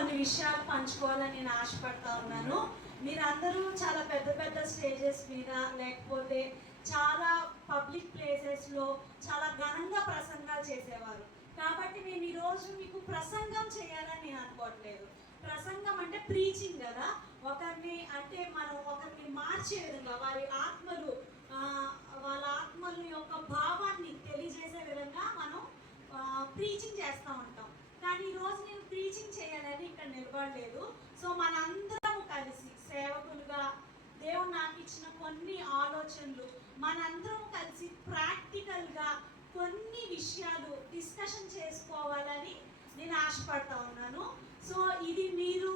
కొన్ని విషయాలు పంచుకోవాలని నేను ఆశపడతా ఉన్నాను. మీరందరూ చాలా పెద్ద పెద్ద స్టేజెస్ మీద లేకపోతే చాలా పబ్లిక్ ప్లేసెస్లో చాలా ఘనంగా ప్రసంగాలు చేసేవారు. కాబట్టి నేను ఈరోజు మీకు ప్రసంగం చేయాలని నేను అనుకోవట్లేదు. ప్రసంగం అంటే ప్రీచింగ్ కదా, మనం ఒకరిని మార్చే విధంగా వాళ్ళ ఆత్మల యొక్క భావాన్ని తెలియజేసే విధంగా మనం ప్రీచింగ్ చేస్తూ ఉంటాం. కానీ ఈరోజు నేను ప్రీచింగ్ చేయాలని ఇక్కడ నిలబడలేదు. సో మనందరం కలిసి సేవకులుగా దేవుడు నాకు ఇచ్చిన కొన్ని ఆలోచనలు మనందరం కలిసి ప్రాక్టికల్గా కొన్ని విషయాలు డిస్కషన్ చేసుకోవాలని నేను ఆశపడతా ఉన్నాను. సో ఇది మీరు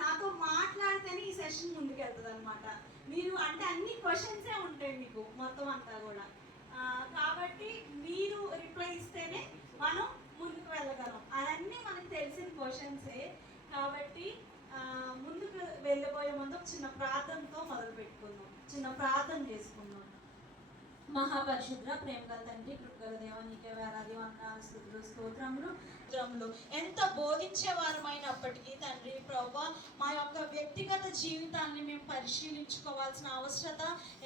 నాతో మాట్లాడితేనే ఈ సెషన్ ముందుకెళ్తుంది అనమాట. మీరు అంటే అన్ని క్వశ్చన్సే ఉంటాయి మీకు మొత్తం అంతా కూడా. కాబట్టి మీరు రిప్లై ఇస్తేనే మనం ముందుకు వెళ్ళగలం. అవన్నీ మనకు తెలిసిన క్వశ్చన్సే. కాబట్టి ముందుకు వెళ్ళిపోయే ముందు చిన్న ప్రార్థనతో మొదలు పెట్టుకుందాం. చిన్న ప్రార్థన చేసుకుందాం. మహాపరిశుద్ర ప్రేమగల తండ్రి, కృపగల దేవా, నీకే వేలాది వందనాలు, స్తుతులు, స్తోత్రములు. ఎంత బోధించే వారమైనప్పటికీ తండ్రి ప్రభువా, మా యొక్క వ్యక్తిగత జీవితాన్ని మేము పరిశీలించుకోవాల్సిన అవసరత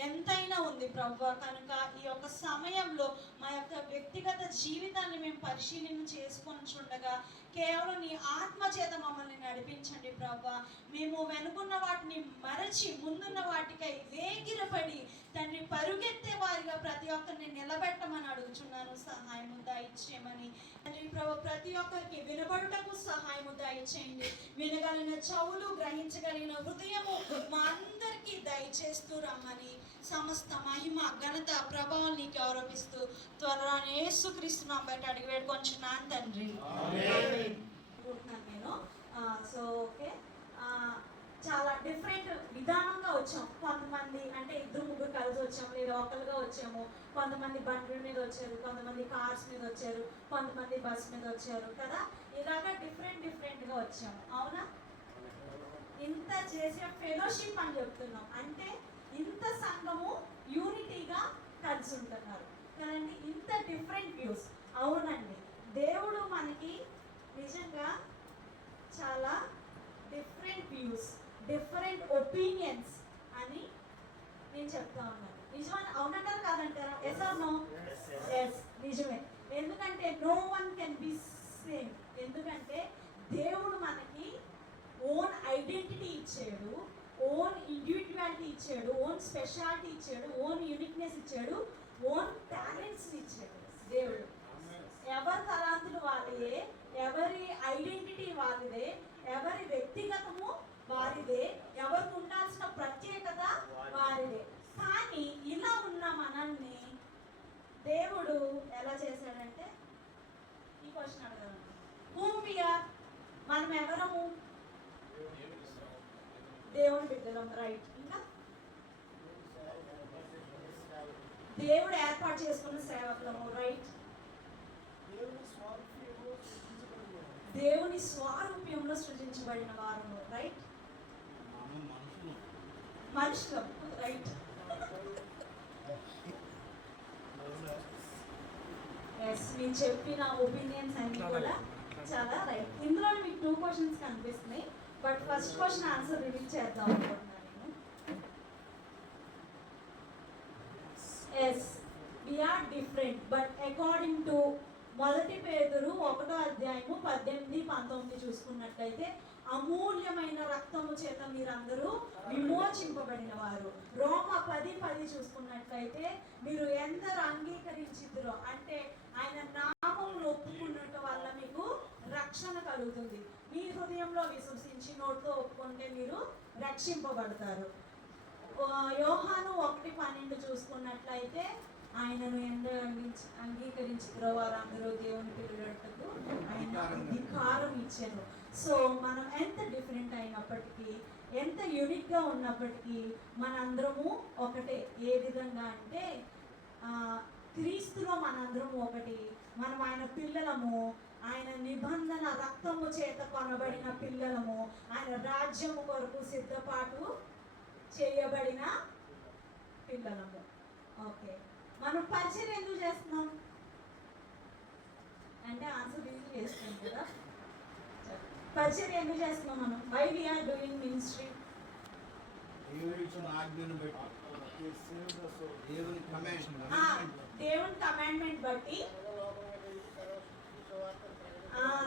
ఎంతైనా ఉంది ప్రభువా. కనుక ఈ యొక్క సమయంలో మా యొక్క వ్యక్తిగత జీవితాన్ని మేము పరిశీలన చేసుకొని చూడగా కేవలం నీ ఆత్మ చేత మమ్మల్ని నడిపించండి ప్రభువా. మేము వెనుకున్న వాటిని మరచి ముందున్న వాటికై వేగిరపడి తండ్రి పరుగెత్తే వారిగా ప్రతి ఒక్కరిని నిలబెట్టమని అడుగుచున్నాను. సహాయము దయచేయమని తండ్రి ప్రభు, ప్రతి ఒక్కరికి వినబడుటకు సహాయము దయచేయండి. వినగలిగిన చెవులు, గ్రహించగలిగిన హృదయము మా అందరికీ దయచేస్తూ రమ్మని సమస్త మహిమ, ఘనత, ప్రభావం నీకు ఆరోపిస్తూ త్వరలో యేసుక్రీస్తు నామమున బయట అడిగి వేడుకొంచున్నాను తండ్రి. నేను సో ఓకే, చాలా డిఫరెంట్ విధానంగా వచ్చాం. కొంతమంది అంటే 2-3 కలిసి వచ్చాము, లేదా ఒకరుగా వచ్చాము. కొంతమంది బండ్ల మీద వచ్చారు, కొంతమంది కార్స్ మీద వచ్చారు, కొంతమంది బస్ మీద వచ్చారు కదా. ఇలాగా డిఫరెంట్గా వచ్చాము. అవునా? ఇంత చేసే ఫెలోషిప్ అని చెప్తున్నాం. అంటే ఇంత సంఘము యూనిటీగా కలిసి ఉంటున్నారు కదండి. ఇంత డిఫరెంట్ వ్యూస్. అవునండి, దేవుడు మనకి నిజంగా చాలా డిఫరెంట్ వ్యూస్, డిఫరెంట్ ఒపీనియన్స్ అని నేను చెప్తా ఉన్నాను. నిజమని అవునంటారు కాదంటారా? Yes are no? ఎస్, నిజమే. ఎందుకంటే no one can be same. ఎందుకంటే దేవుడు మనకి ఓన్ ఐడెంటిటీ ఇచ్చాడు, ఓన్ ఇండివిజువాలిటీ ఇచ్చాడు, ఓన్ స్పెషాలిటీ ఇచ్చాడు, ఓన్ యూనిక్నెస్ ఇచ్చాడు, ఓన్ టాలెంట్స్ ఇచ్చాడు దేవుడు. ఎవరి తలాంతులు వాళ్ళే, ఎవరి ఐడెంటిటీ వాళ్ళదే, ఎవరి వ్యక్తిగతము వారిదే, ఎవరికి ఉండాల్సిన ప్రత్యేకత వారిదే. కానీ ఇలా ఉన్న మనల్ని దేవుడు ఎలా చేశాడంటే, ఈ క్వశ్చన్ అడగలను. Whom we are? మనం ఎవరము? దేవుని బిడ్డలం, రైట్. ఇంకా దేవుడు ఏర్పాటు చేసుకున్న సేవకులము, రైట్. దేవుని స్వారూప్యంలో సృజించబడిన వారము, రైట్. మనుషులం, రైట్. ఎస్, నేను చెప్పిన ఒపీనియన్స్ అన్ని కూడా చాలా రైట్. ఇందులో మీకు 2 క్వశ్చన్స్ కనిపిస్తున్నాయి. But first question answer reveal చేద్దాం అనుకుంటున్నాను నేను. Yes, we are different but according to 1 పేతురు 1వ అధ్యాయము 18-19 చూసుకున్నట్లయితే, అమూల్యమైన రక్తము చేత మీరందరూ విమోచింపబడిన వారు. రోమ 10:10 చూసుకున్నట్లయితే, మీరు ఎందరు అంగీకరించిద్దరో అంటే ఆయన నామమును ఒప్పుకున్నట్టు వల్ల మీకు రక్షణ కలుగుతుంది. మీ హృదయంలో విశ్వసించి నోటితో ఒప్పుకుంటే మీరు రక్షింపబడతారు. యోహాను 1:12 చూసుకున్నట్లయితే, ఆయనను ఎందరు అంగీకరించిన వారందరూ దేవుని పిల్లలకు ఆయన అధికారం ఇచ్చాను. సో మనం ఎంత డిఫరెంట్ అయినప్పటికీ, ఎంత యూనిక్గా ఉన్నప్పటికీ మనందరము ఒకటే. ఏ విధంగా అంటే క్రీస్తులో మనందరము ఒకటి. మనం ఆయన పిల్లలము, ఆయన నిబంధన రక్తము చేత కొనబడిన పిల్లలము, ఆయన రాజ్యము కొరకు సిద్ధపాటు చేయబడిన పిల్లలము. ఓకే, మనం పరిచయం ఎందుకు చేస్తున్నాం అంటే ఆన్సర్ రివీల్ చేస్తాం కదా. పరిచర్య ఎందుకు చేస్తున్నాం మనం? Why we are doing ministry? దేవుని కమాండ్మెంట్ బట్టి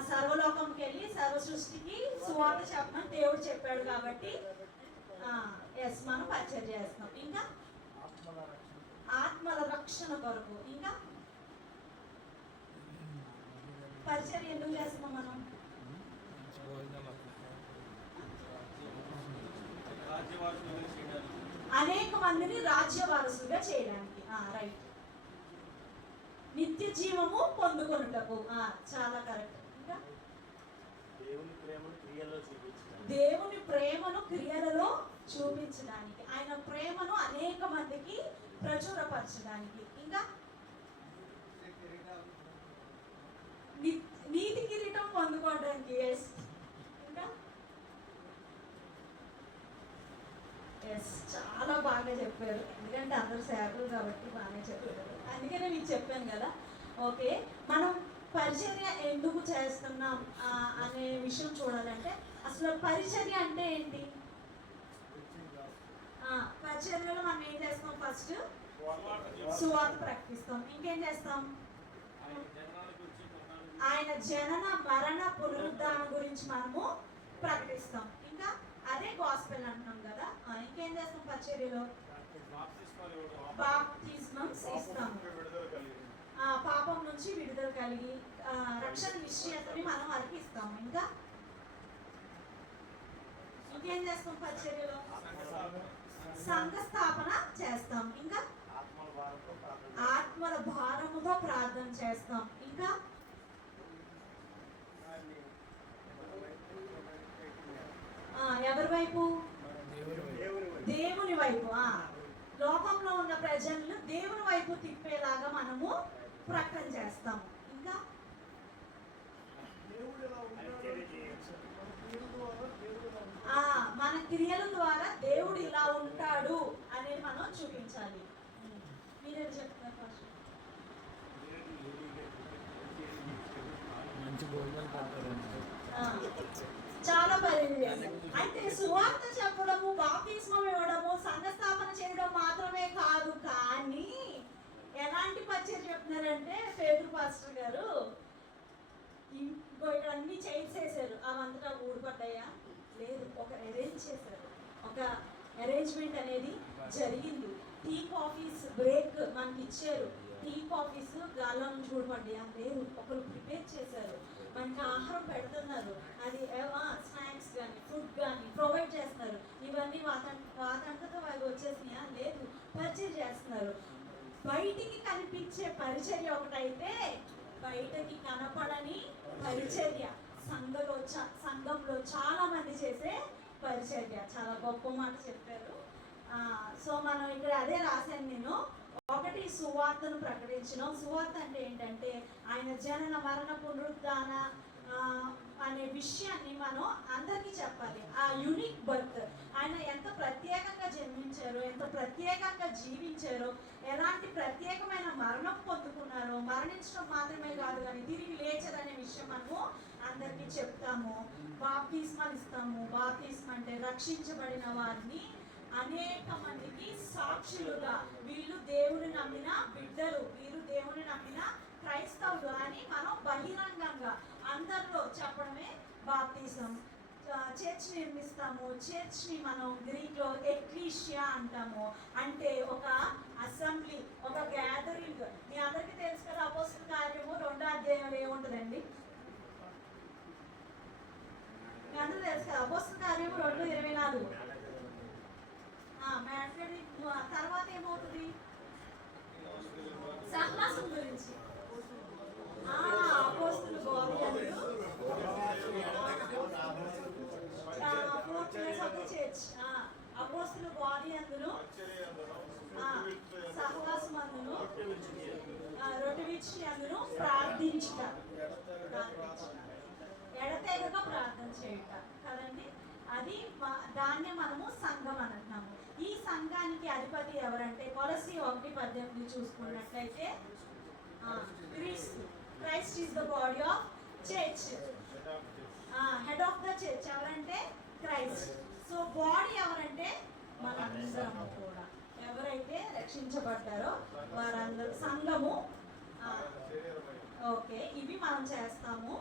సర్వలోకంకి వెళ్ళి సర్వ సృష్టికి సువార్త చెప్పమని దేవుడు చెప్పాడు కాబట్టి ఎస్ మనం పరిచయం చేస్తాం. ఇంకా ఆత్మల రక్షణ కొరకు. ఇంకా పరిచయం ఎందుకు చేస్తున్నాం మనం? అనేక మందిని రాజ్య వారసులుగా చేయడానికి. రైట్. నిత్య జీవము పొందుకొనుటకు. చాలా కరెక్ట్. ఇంకా దేవుని ప్రేమను క్రియలలో చూపించడానికి, ఆయన ప్రేమను అనేక మందికి ప్రచురపరచడానికి. ఇంకా నీతి కిరీటం పొందుకోవడానికి. ఎస్. ఇంకా ఎస్, చాలా బాగా చెప్పారు. ఎందుకంటే అందరు సేవకులు కాబట్టి బాగానే చెప్పారు. అందుకనే మీకు చెప్పాను కదా. ఓకే, మనం పరిచర్య ఎందుకు చేస్తున్నాం అనే విషయం చూడాలంటే అసలు పరిచర్య అంటే ఏంటి? పరిచర్యలో మనం ఏం చేస్తాం? ఫస్ట్ సువార్త ప్రకటిస్తాం. ఇంకేం చేస్తాం? ఆయన జనన మరణ పునరుద్ధానం గురించి మనము ప్రకటిస్తాం. ఇంకా అదే గాస్పెల్ అంటున్నాం కదా. ఇంకేం చేస్తాం పరిచర్యలో? బాప్తిస్మమ్స్ ఇస్తాం. పాపం నుంచి విడుదల కలిగి రక్షణ నిశ్చయతని మనం అర్పిస్తాం. ఇంకా ఇంకేం చేస్తాం పరిచర్యలో? సంఘ స్థాపన చేస్తాం. ఇంకా ఆత్మల భారముతో ప్రార్థన చేస్తాం. ఇంకా ఎవరి వైపు? దేవుని వైపు. లోకంలో ఉన్న ప్రజలను దేవుని వైపు తిప్పేలాగా మనము ప్రకటన చేస్తాము. ఇంకా మన క్రియల ద్వారా దేవుడు ఇలా ఉంటాడు అనేది మనం చూపించాలి. మీరేం చెప్తారు? ఫస్ట్ చాలా పని. అయితే సువార్త చెప్పడము, బాప్తిస్మం ఇవ్వడము, సంఘ స్థాపన చేయడం మాత్రమే కాదు. కానీ ఎలాంటి పరిచయం చెప్తున్నారంటే పేదరు పాస్టర్ గారు ఇక్కడ అన్ని చేసేసారు. అవంతటా ఊడిపడ్డాయా? లేదు, ఒక అరేంజ్ చేశారు. ఒక అరేంజ్మెంట్ అనేది జరిగింది. టీ కాఫీస్ బ్రేక్ మనకి ఇచ్చారు. టీ కాఫీస్ గాల్లో నుంచి ఊడిపడ్డాయా? లేదు, ఒకరు ప్రిపేర్ చేశారు. మనకి ఆహారం పెడుతున్నారు. అది స్నాక్స్ కానీ ఫుడ్ కానీ ప్రొవైడ్ చేస్తున్నారు. ఇవన్నీ వాతంతతో అవి వచ్చేసినాయా? లేదు, పరిచయం చేస్తున్నారు. బయటికి కనిపించే పరిచర్య ఒకటైతే బయటకి కనపడని పరిచర్య సంఘంలో చాలా మంది చేసే పరిచర్య. చాలా గొప్ప మాట చెప్పారు. సో మనం ఇక్కడ అదే రాశాను నేను. ఒకటి, సువార్తను ప్రకటించడం. సువార్త అంటే ఏంటంటే ఆయన జనన మరణ పునరుద్ధాన అనే విషయాన్ని మనం అందరికీ చెప్పాలి. ఆ యూనిక్ బర్త్, ఆయన ఎంత ప్రత్యేకంగా జన్మించారో, ఎంత ప్రత్యేకంగా జీవించారో, ఎలాంటి ప్రత్యేకమైన మరణం పొందుకున్నారో, మరణించడం మాత్రమే కాదు కానీ తిరిగి లేచారనే విషయం మనము అందరికీ చెప్తాము. బాప్తిస్మాలు ఇస్తాము. బాప్తిస్మం అంటే రక్షించబడిన వారిని అనేక మందికి సాక్షులుగా, వీళ్ళు దేవుని నమ్మిన బిడ్డలు, వీరు దేవుని నమ్మిన క్రైస్తవులు అని మనం బహిరంగంగా అందరిలో చెప్పడమే బాప్తిజం. చర్చ్ నిర్మిస్తాము. చర్చ్ని మనం గ్రీక్లో ఎక్లీషియా అంటాము. అంటే ఒక అసెంబ్లీ, ఒక గ్యాదరింగ్. మీ అందరికీ తెలుసు కదా, అపోస్తల కార్యము 2వ అధ్యాయంలో ఏముంటుందండి? మీ అందరూ తెలుసు కదా, అపోస్తల కార్యము 2:24. తర్వాత ఏమవుతుంది? సహవాసం గురించి. అపోస్తల బోధనలు, అపోస్తల బోధనలు, సహవాసం అందును, రొట్టె విచ్చి అందును, ప్రార్థించుట, ఎడతెగక ప్రార్థన చేయుట కదండి. అది దాన్నే మనము సంఘం అంటున్నాము. ఈ సంఘానికి అధిపతి ఎవరంటే కొలస్సీ 1:18 చూసుకున్నట్లయితే Christ is the body of church. Head of the church ఎవరంటే క్రైస్ట్. సో బాడీ ఎవరంటే మనందరము కూడా, ఎవరైతే రక్షించబడ్డారో వారందరూ సంఘము. ఓకే, ఇవి మనం చేస్తాము.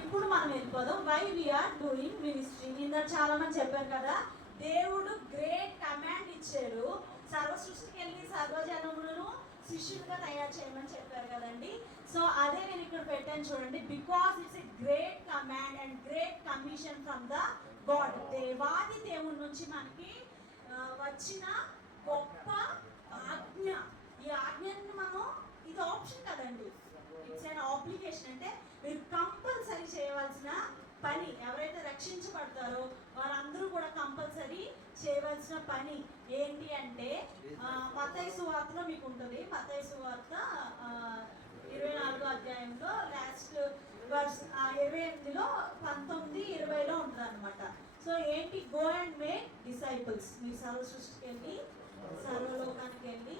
ఇప్పుడు మనం వెళ్ళిపోదాం. Why we are doing ministry. ఇందులో చాలా మంది చెప్పారు కదా, దేవుడు గ్రేట్ కమాండ్ ఇచ్చాడు, సర్వ సృష్టికి వెళ్ళి సర్వజనములను శిష్యులుగా తయారు చేయమని చెప్పారు కదండి. సో అదే నేను ఇక్కడ పెట్టాను చూడండి. Because it's a great command and great commission from the God. దేవాది దేవుడి నుంచి మనకి వచ్చిన గొప్ప ఆజ్ఞ. ఈ ఆజ్ఞని మనం, ఇది ఆప్షన్ కదండి, ఇట్స్ అన్ అప్లికేషన్. అంటే మీరు కంపల్సరీ చేయవలసిన పని, ఎవరైతే రక్షించబడతారో వారందరూ కూడా కంపల్సరీ చేయవలసిన పని ఏంటి అంటే, మత్తయి సువార్తలో మీకు ఉంటుంది. మత్తయి సువార్త 24వ అధ్యాయంలో లాస్ట్ వర్స్ 28లో 19, 20లో ఉంటుంది అనమాట. సో ఏంటి? Go and make disciples. మీరు సర్వ సృష్టికి వెళ్ళి, సర్వలోకానికి వెళ్ళి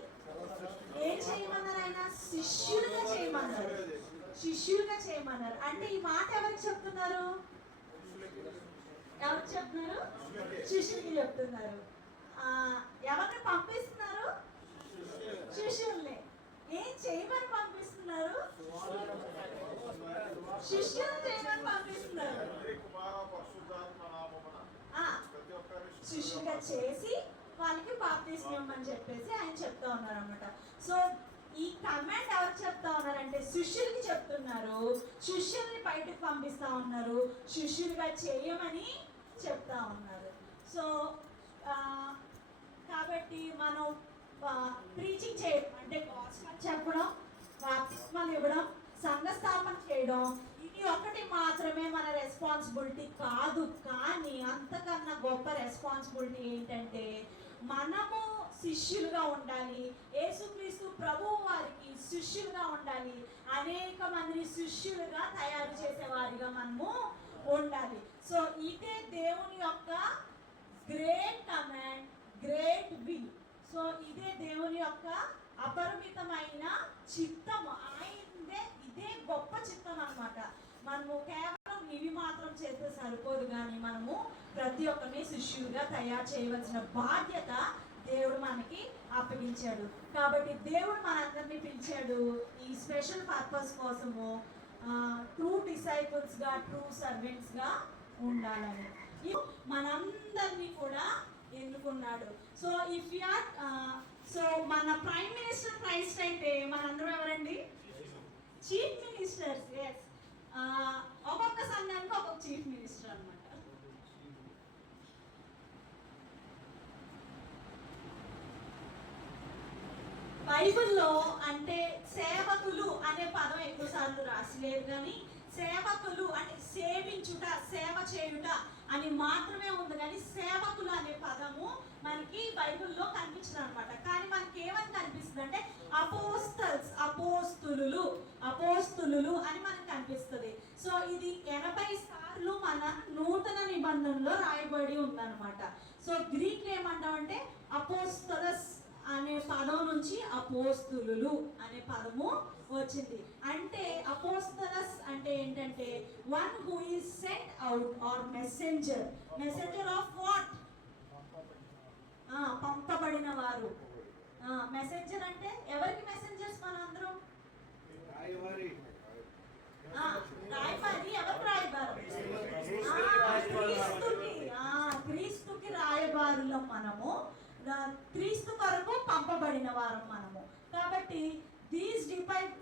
ఏం చేయమన్నారు? ఆయన శిష్యులుగా చేయమన్నారు. శిష్యులుగా చేయమన్నారు. అంటే ఈ మాట ఎవరికి చెప్తున్నారు? ఎవరికి చెప్తున్నారు? శిష్యులకి చెప్తున్నారు. ఎవరిని పంపిస్తున్నారు? శిష్యుల్ని. ఏం చేయమని పంపిస్తున్నారు? శిష్యులు చేయమని పంపిస్తున్నారు. శిష్యులుగా చేసి వాళ్ళకి బాప్తిస్మం అని చెప్పేసి ఆయన చెప్తా ఉన్నారు అన్నమాట. సో ఈ కమాండ్ ఎవరు చెప్తా ఉన్నారంటే శిష్యులకి చెప్తున్నారు. శిష్యుల్ని బయటకు పంపిస్తా ఉన్నారు, శిష్యులుగా చేయమని చెప్తా ఉన్నారు. సో కాబట్టి మనం ప్రీచింగ్ చేయడం అంటే గాస్పెల్ చెప్పడం, బాప్తిస్మాలు ఇవ్వడం, సంఘ స్థాపన చేయడం, ఇది ఒకటి మాత్రమే మన రెస్పాన్సిబిలిటీ కాదు. కానీ అంతకన్నా గొప్ప రెస్పాన్సిబిలిటీ ఏంటంటే మనము శిష్యులుగా ఉండాలి. యేసుక్రీస్తు ప్రభువు వారికి శిష్యులుగా ఉండాలి. అనేక మందిని శిష్యులుగా తయారు చేసేవారిగా మనము ఉండాలి. సో ఇదే దేవుని యొక్క great command, great will. So ఇదే దేవుని యొక్క అపరిమితమైన చిత్తము. ఆయనదే ఇదే గొప్ప చిత్తం అన్నమాట. మనము కేవలం ఇవి మాత్రం చేస్తే సరిపోదు, కానీ మనము ప్రతి ఒక్కరిని శిష్యులుగా తయారు చేయవలసిన బాధ్యత దేవుడు మనకి అప్పగించాడు. కాబట్టి దేవుడు మనందరినీ పిలిచాడు ఈ స్పెషల్ పర్పస్ కోసము, ట్రూ డిసైపుల్స్గా, ట్రూ సర్వెంట్స్గా ఉండాలని మనందరినీ కూడా ఎన్నుకున్నాడు. సో ఇఫ్ యూఆర్ సో మన ప్రైమ్ మినిస్టర్ క్రైస్ట్ అయితే మనందరం ఎవరండి? Chief ministers. ఎస్, ఒక్కొక్క సంఘానికి ఒక్కొక్క చీఫ్ మినిస్టర్ అన్నమాట. బైబిల్లో అంటే సేవకులు అనే పదం ఎక్కువ సార్లు రాసిలేదు, కానీ సేవకులు అంటే సేవించుట, సేవ చేయుట అని మాత్రమే ఉంది. కానీ సేవకులు అనే పదము మనకి బైబిల్లో కనిపించదు అనమాట. కానీ మనకి ఏమని కనిపిస్తుంది అంటే అపోస్తల్స్, అపోస్తులు అని మనకు కనిపిస్తుంది. సో ఇది 80 సార్లు మన నూతన నిబంధనలో రాయబడి ఉందన్నమాట. సో గ్రీక్ ఏమంటామంటే అపోస్తలస్ అనే పదం నుంచి అపోస్తులు అనే పదము వచ్చింది. అంటే అపోస్తలస్ అంటే ఏంటంటే one who is sent out or messenger. Messenger of what? పంపబడిన వారు. మెసెంజర్ అంటే ఎవరికి మెసెంజర్స్? మన అందరం రాయబారి. ఎవరికి రాయబారు? క్రీస్తుకి రాయబారులం మనము. క్రీస్తు కొరకు పంపబడిన వారు మనము. కాబట్టి దీస్ డిపైడ్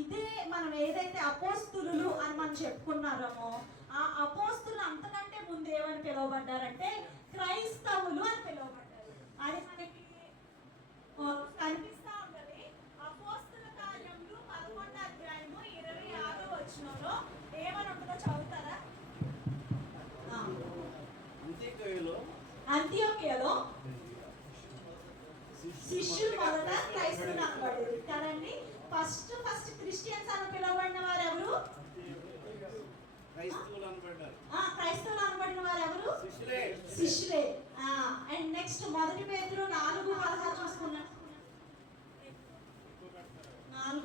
ఇదే మనం ఏదైతే అపోస్తులు అని మనం చెప్పుకున్నారో, ఆ అపోస్తులు అంతకంటే ముందు ఏమని పిలువబడ్డారంటే క్రైస్తవులు అని పిలువబడ్డారు. అది మనకి కనిపిస్తా ఉంటది. అపోస్తుల కార్యములు 11వ అధ్యాయము 26వ వచనంలో ఏమని ఉంటుందో చదువుతారా? అంత్యోక్యలో శిష్యులు మొదట క్రైస్తవులు అనబడేది కదండి. ఫస్ట్ క్రిస్టియన్స్ అని పిలువబడిన వారు ఎవరు? క్రైస్తవులు అనబడిన వారు ఎవరు? శిష్యులే. అండ్ నెక్స్ట్ 1 పేతురు 4:16 చూసుకున్నాం. 4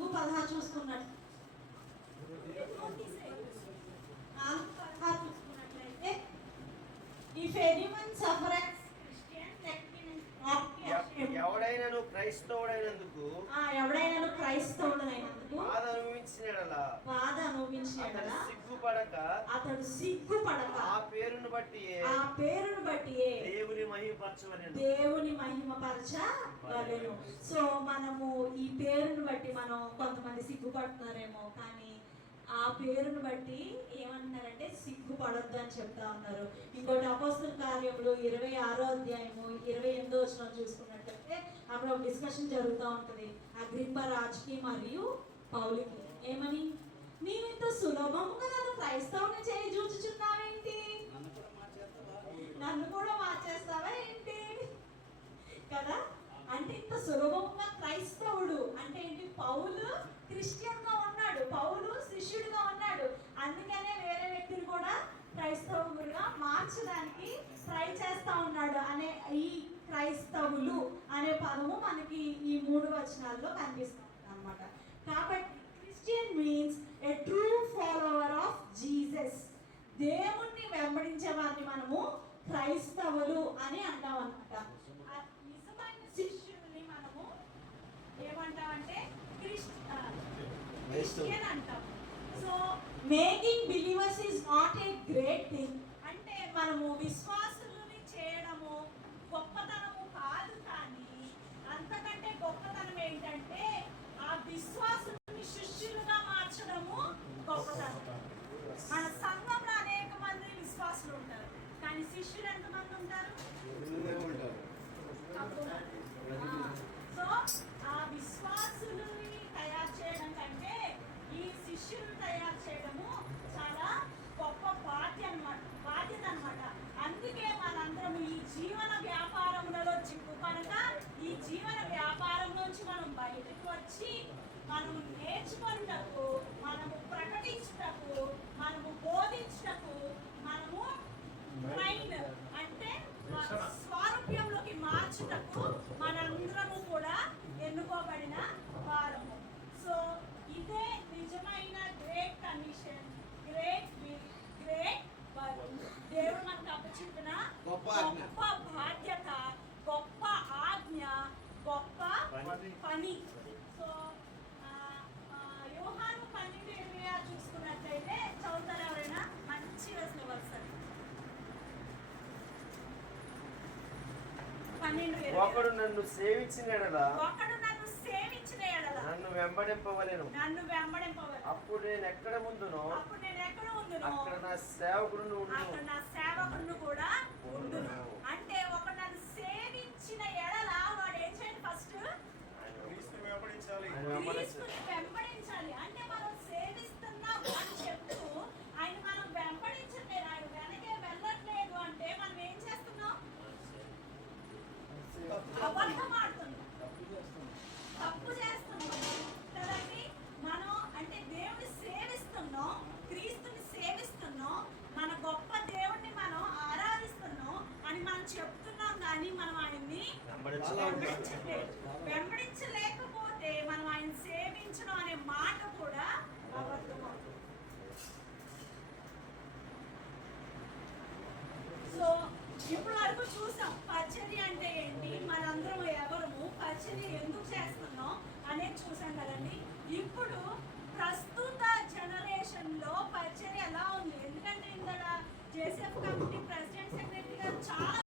ఎడల బాధ అనుభవించిన అతడు ఎడల సిగ్గుపడక అతడు సిగ్గుపడక ఆ పేరును బట్టి దేవుని మహిమపరచవలెను. దేవుని మహిమపరచవలెను. సో మనము ఈ పేరును బట్టి మనం కొంతమంది సిగ్గుపడుతున్నారేమో, కానీ ఆ పేరును బట్టి ఏమంటున్నారంటే సిగ్గుపడొద్దు అని చెప్తా ఉన్నారు. ఇంకోటి అపోస్తల కార్యములు 26వ అధ్యాయము 28వ వచనం చూసుకున్నట్లయితే అక్కడ ఒక డిస్కషన్ జరుగుతూ ఉంటుంది అగ్రిప్ప రాజుకి మరియు పౌలుకి. ఏమని, నీవింత సులభముగా నన్ను క్రైస్తవుని చేయి చూచుచున్నావేంటి, నన్ను కూడా మార్చేస్తావా ఏంటి కదా. అంటే ఇంత సులభంగా క్రైస్తవుడు అంటే ఏంటి, పౌలు క్రిస్టియన్ గా ఉన్నాడు, పౌలు శిష్యుడిగా ఉన్నాడు, అందుకనే వేరే వ్యక్తిని కూడా క్రైస్తవులుగా మార్చడానికి ట్రై చేస్తా ఉన్నాడు అనే ఈ క్రైస్తవులు అనే పదము మనకి ఈ 3 వచనాల్లో కనిపిస్తుంది అన్నమాట. కాబట్టి Christian means A true follower of Jesus. దేవుణ్ణి వెంబడించే వారిని మనము క్రైస్తవులు అని అంటాం అన్నమాట. నిజమైన శిష్యుల్ని మనము ఏమంటామంటే క్రిస్టియన్ అంటాం. So making believers is not a great thing. అంటే మనము విశ్వాసులని చేయడము గొప్పతనము కాదు, కానీ అంతకంటే గొప్పతనం ఏంటంటే ఆ విశ్వాసులని శిష్యులుగా మార్చడము గొప్పతనం. మన సంఘంలో అనేక మంది విశ్వాసులు ఉంటారు, కానీ శిష్యులు ఎంతమంది ఉంటారు? సో ఆ విశ్వాసులని తయారు చేయడం కంటే ఈ శిష్యులు తయారు చేయడము చాలా గొప్ప బాధ్యత అన్నమాట. అందుకే మనందరం ఈ జీవన వ్యాపారములలో చిక్కుకొనక ఈ జీవన వ్యాపారం నుంచి మనం బయటకు వచ్చి మనము నేర్చుకున్నటకు, మనము ప్రకటించుటకు, మనము బోధించుటకు, మనము ట్రైన్ అంటే స్వారూప్యంలోకి మార్చుటకు మనందరము కూడా ఎన్నుకోబడిన వారము. సో ఇదే నిజమైన great commission, great will, great work. దేవుడు మనకు అప్పచెప్పిన గొప్ప బాధ్యత, గొప్ప ఆజ్ఞ, గొప్ప పని. సో యోహాను 12:26 చూసుకున్నట్లయితే చదువుతారు ఎవరైనా? మంచి వచన వరుసలు. ఒకడు నన్ను సేవించిన ఎడల నన్ను వెంబడింపవలెను. అప్పుడు నేను ఎక్కడ ఉందునో అక్కడ నా సేవకుడు కూడా ఉండును. అంటే ఒక నన్ను సేవించిన ఎడల వాడు ఏం చేయాలి? ఫస్ట్ క్రీస్తుని వెంబడించాలి. అంటే మనం సేవిస్తున్నాం అని చెప్తూ ఆయన మనం వెంబడించట్లేదు, ఆయన వెనకే వెళ్ళట్లేదు అంటే మనం ఏం చేస్తున్నాం? అబద్ధం ఆడుతున్నాం, తప్పు చేస్తున్నాం కదండి. మనం అంటే దేవుని సేవిస్తున్నాం, క్రీస్తుని సేవిస్తున్నాం, మన గొప్ప దేవుణ్ణి మనం ఆరాధిస్తున్నాం అని మనం చెప్తున్నాం, కానీ మనం ఆయన్ని వెంబడించలేకపోతే మనం ఆయన సేవించడం అనే మాట కూడా అబద్ధం అవుతుంది. సో ఇప్పుడు వరకు చూసాం పరిచర్య అంటే ఏంటి, మనందరం ఎవరము, పరిచర్య ఎందుకు చేస్తున్నాం అనేది చూసాం కదండి. ఇప్పుడు